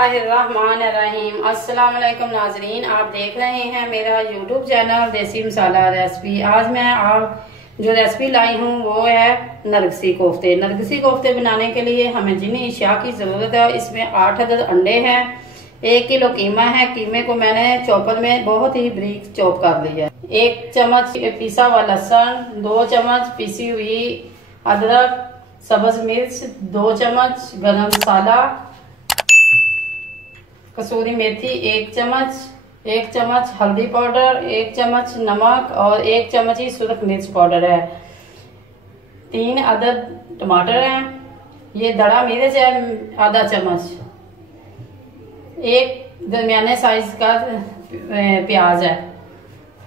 बिस्मिल्लाहिर्रहमानिर्रहीम। अस्सलाम वालेकुम नाजरीन, आप देख रहे हैं मेरा यूट्यूब चैनल देसी मसाला रेसिपी। आज मैं आप जो रेसिपी लाई हूँ वो है नरगिसी कोफ्ते। नरगिसी कोफ्ते बनाने के लिए हमें जिन अशिया की ज़रूरत है, इसमें 8 अदद अंडे हैं, 1 किलो कीमा है। कीमे को मैंने चॉपर में बहुत ही बारीक चॉप कर लिया है। 1 चम्मच पिसा हुआ लहसुन, 2 चम्मच पिसी हुई अदरक, सब्ज मिर्च, 2 चम्मच गरम मसाला, कसूरी मेथी 1 चम्मच, 1 चम्मच हल्दी पाउडर, 1 चम्मच नमक और 1 चम्मच ही सुरख मिर्च पाउडर है। 3 अदद टमाटर हैं, ये दड़ा मिर्च है आधा चम्मच, 1 दरमियाने साइज का प्याज है।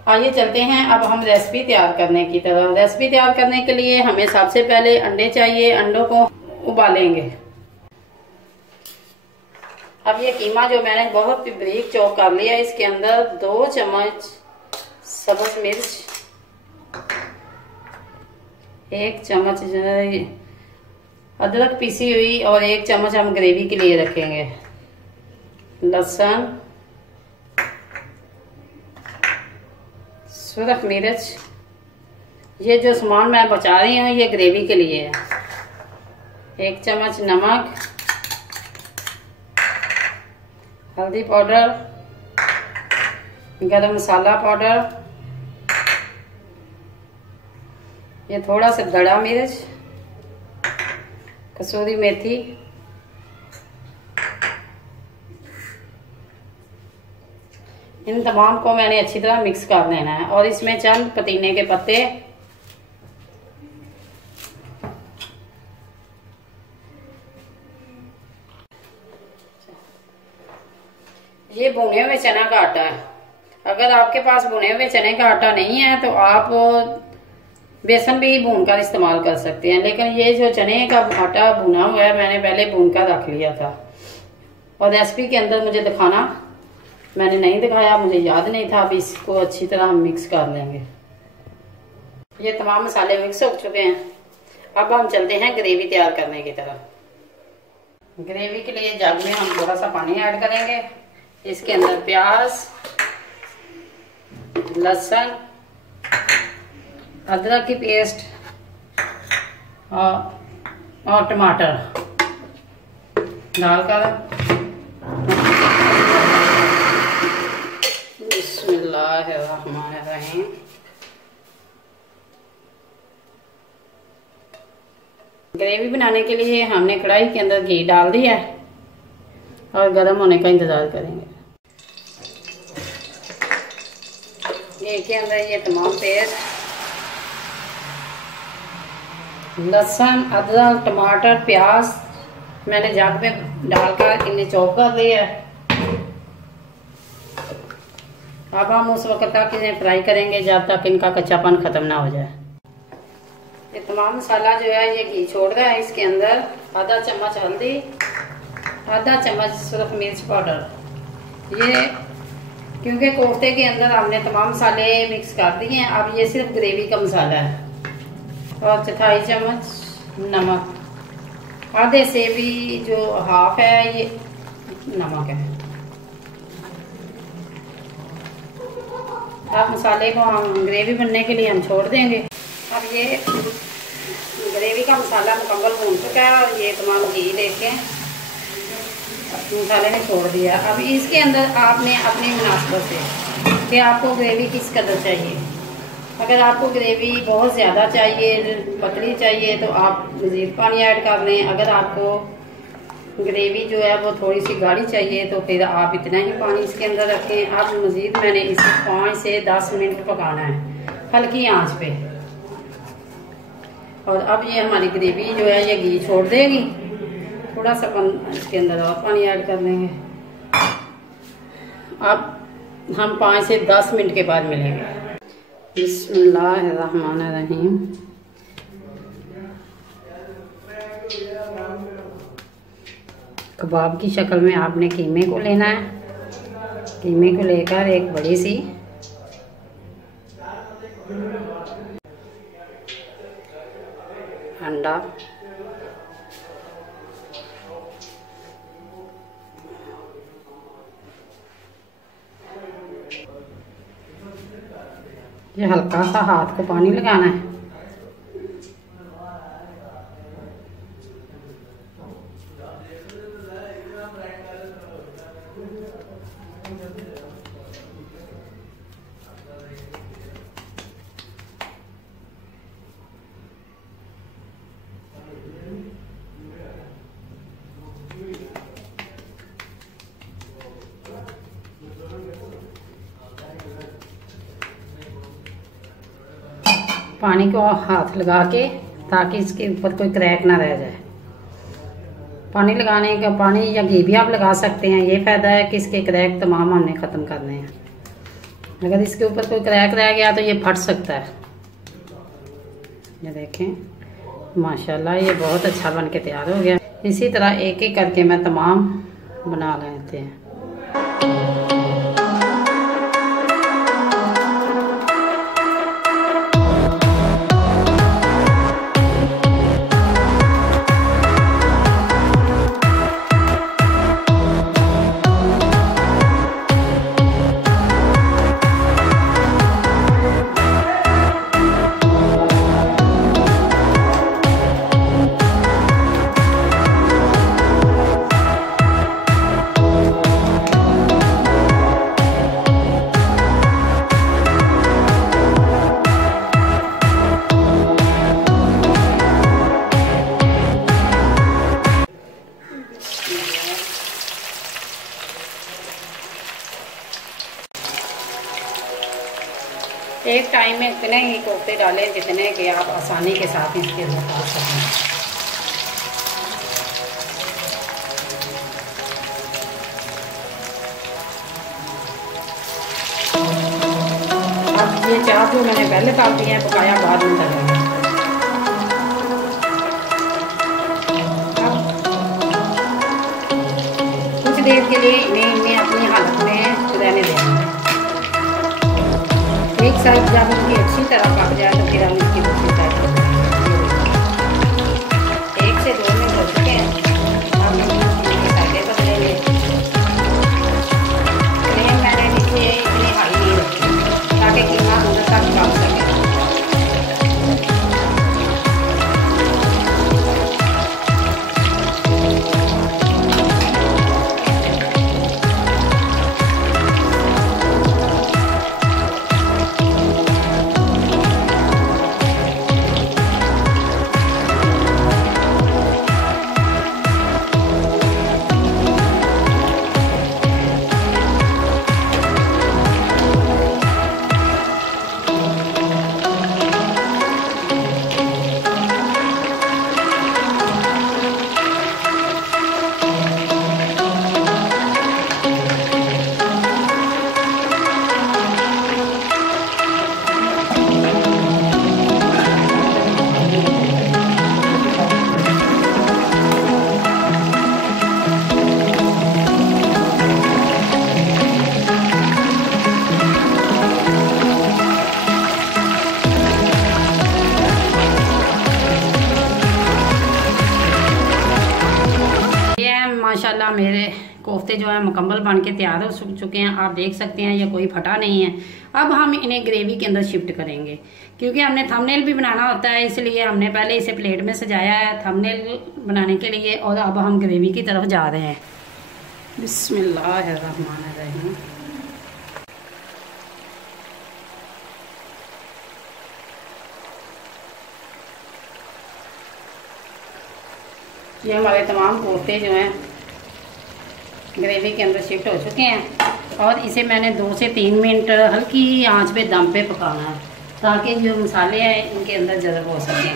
आइए चलते हैं अब हम रेसिपी तैयार करने की तरफ। रेसिपी तैयार करने के लिए हमें सबसे पहले अंडे चाहिए। अंडों को उबालेंगे। अब ये कीमा जो मैंने बहुत बारीक चॉप कर लिया, इसके अंदर 2 चम्मच सब्ज मिर्च, 1 चम्मच अदरक पीसी हुई और 1 चम्मच हम ग्रेवी के लिए रखेंगे, लहसुन, सुरख मिर्च। ये जो सामान मैं बचा रही हूँ ये ग्रेवी के लिए है। 1 चम्मच नमक, हल्दी पाउडर, गरम मसाला पाउडर, ये थोड़ा सा दड़ा मिर्च, कसूरी मेथी, इन तमाम को मैंने अच्छी तरह मिक्स कर लेना है। और इसमें चंद पुदीने के पत्ते, ये भुने हुए चना का आटा है। अगर आपके पास भुने हुए चने का आटा नहीं है तो आप बेसन भी भूनकर इस्तेमाल कर सकते हैं, लेकिन ये जो चने का आटा भुना हुआ है मैंने पहले भूनकर रख लिया था और रेसिपी के अंदर मुझे दिखाना मैंने नहीं दिखाया, मुझे याद नहीं था। अब इसको अच्छी तरह हम मिक्स कर लेंगे। ये तमाम मसाले मिक्स हो चुके हैं। अब हम चलते हैं ग्रेवी तैयार करने की तरफ। ग्रेवी के लिए जग में हम थोड़ा सा पानी ऐड करेंगे। इसके अंदर प्याज, लहसुन, अदरक की पेस्ट और टमाटर डालकर बिस्मिल्लाहिर्रहमानिर्रहीम ग्रेवी बनाने के लिए हमने कढ़ाई के अंदर घी डाल दिया है और गर्म होने का इंतजार करेंगे। के अंदर ये तमाम पेस्ट, लहसुन, अदरक, टमाटर, प्याज मैंने जग में डालकर इन्हें चॉप कर लिया है। अब हम उस वक्त तक इन्हें फ्राई करेंगे जब तक इनका कच्चापन खत्म ना हो जाए। ये तमाम मसाला जो है ये घी छोड़ रहा है। इसके अंदर आधा चम्मच हल्दी, आधा चम्मच सुरख मिर्च पाउडर। ये क्योंकि कोफ्ते के अंदर हमने तमाम मसाले मिक्स कर दिए हैं, अब ये सिर्फ ग्रेवी का मसाला है। और 1/4 चम्मच नमक, आधे से भी जो हाफ है ये नमक है। अब मसाले को हम ग्रेवी बनने के लिए हम छोड़ देंगे। अब ये ग्रेवी का मसाला मुकम्मल भून चुका है और ये तमाम घी देखें मसाले ने छोड़ दिया। अब इसके अंदर आपने अपनी मुनासिबत से कि आपको ग्रेवी किस कदर चाहिए। अगर आपको ग्रेवी बहुत ज़्यादा चाहिए, पतली चाहिए, तो आप मज़ीद पानी ऐड कर लें। अगर आपको ग्रेवी जो है वो थोड़ी सी गाढ़ी चाहिए तो फिर आप इतना ही पानी इसके अंदर रखें। अब मज़ीद मैंने इसे 5 से 10 मिनट पकाना है हल्की आंच पे। और अब ये हमारी ग्रेवी जो है ये घी छोड़ देगी। थोड़ा सा इसके अंदर और पानी ऐड कर लेंगे। अब हम 5 से 10 मिनट के बाद मिलेंगे। बिस्मिल्लाहिर्रहमानिर्रहीम। कबाब की शक्ल में आपने कीमे को लेना है। कीमे को लेकर एक बड़ी सी अंडा, ये हल्का सा हाथ को पानी लगाना है। पानी को हाथ लगा के, ताकि इसके ऊपर कोई क्रैक ना रह जाए। पानी लगाने का, पानी या घी भी आप लगा सकते हैं। ये फायदा है कि इसके क्रैक तमाम हमने ख़त्म करने हैं। अगर इसके ऊपर कोई क्रैक रह गया तो ये फट सकता है। ये देखें माशाल्लाह, ये बहुत अच्छा बन के तैयार हो गया। इसी तरह एक एक करके मैं तमाम बना लेते हैं। एक टाइम में इतने ही कोफ्ते डालें जितने कि आप आसानी के साथ इसके अंदर डाल सकें। अब ये चार जो मैंने पहले डाल दिए हैं, पकाया बाद में डालेंगे। कुछ देर के लिए इन्हें अपनी हालत में रहने देंगे। एक साइड जब इनकी अच्छी तरह पक जाए तो फिर हम इसकी दूसरी साइड कर देंगे। 1 से 2 मिनट हो चुके हैं। अब हम इसकी साइडें बदलेंगे। फ्लेम मैंने नीचे इतनी हाई नहीं रखी ताकि कीमा अंदर तक पक सके। माशाल्लाह मेरे कोफ्ते जो है मुकम्मल बन के तैयार हो चुके हैं। आप देख सकते हैं ये कोई फटा नहीं है। अब हम इन्हें ग्रेवी के अंदर शिफ्ट करेंगे, क्योंकि हमने थंबनेल भी बनाना होता है, इसलिए हमने पहले इसे प्लेट में सजाया है थंबनेल बनाने के लिए। और अब हम ग्रेवी की तरफ जा रहे हैं। बिस्मिल्लाहिर्रहमानिर्रहीम। ये हमारे तमाम कोफ्ते जो हैं ग्रेवी के अंदर शिफ्ट हो चुके हैं। और इसे मैंने 2 से 3 मिनट हल्की आंच पे दम पे पकाना है, ताकि जो मसाले हैं इनके अंदर जज़ब हो सकें।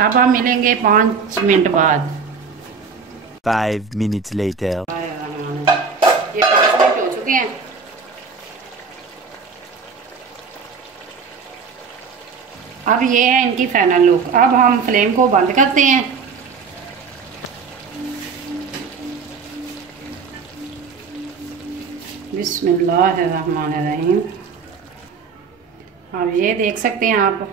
अब हम मिलेंगे 5 मिनट बाद। 5 minutes later। ये 5 मिनट हो चुके हैं। अब ये है इनकी फाइनल लुक। अब हम फ्लेम को बंद करते हैं। बिस्मिल्लाहिर्रहमानिर्रहीम। अब ये देख सकते हैं आप,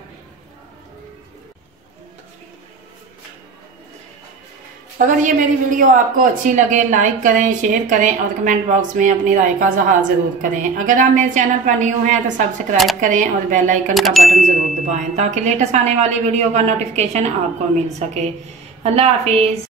अगर ये मेरी वीडियो आपको अच्छी लगे लाइक करें, शेयर करें और कमेंट बॉक्स में अपनी राय का इज़हार ज़रूर करें। अगर आप मेरे चैनल पर न्यू हैं तो सब्सक्राइब करें और बेल आइकन का बटन ज़रूर दबाएं ताकि लेटेस्ट आने वाली वीडियो का नोटिफिकेशन आपको मिल सके। अल्लाह हाफिज़।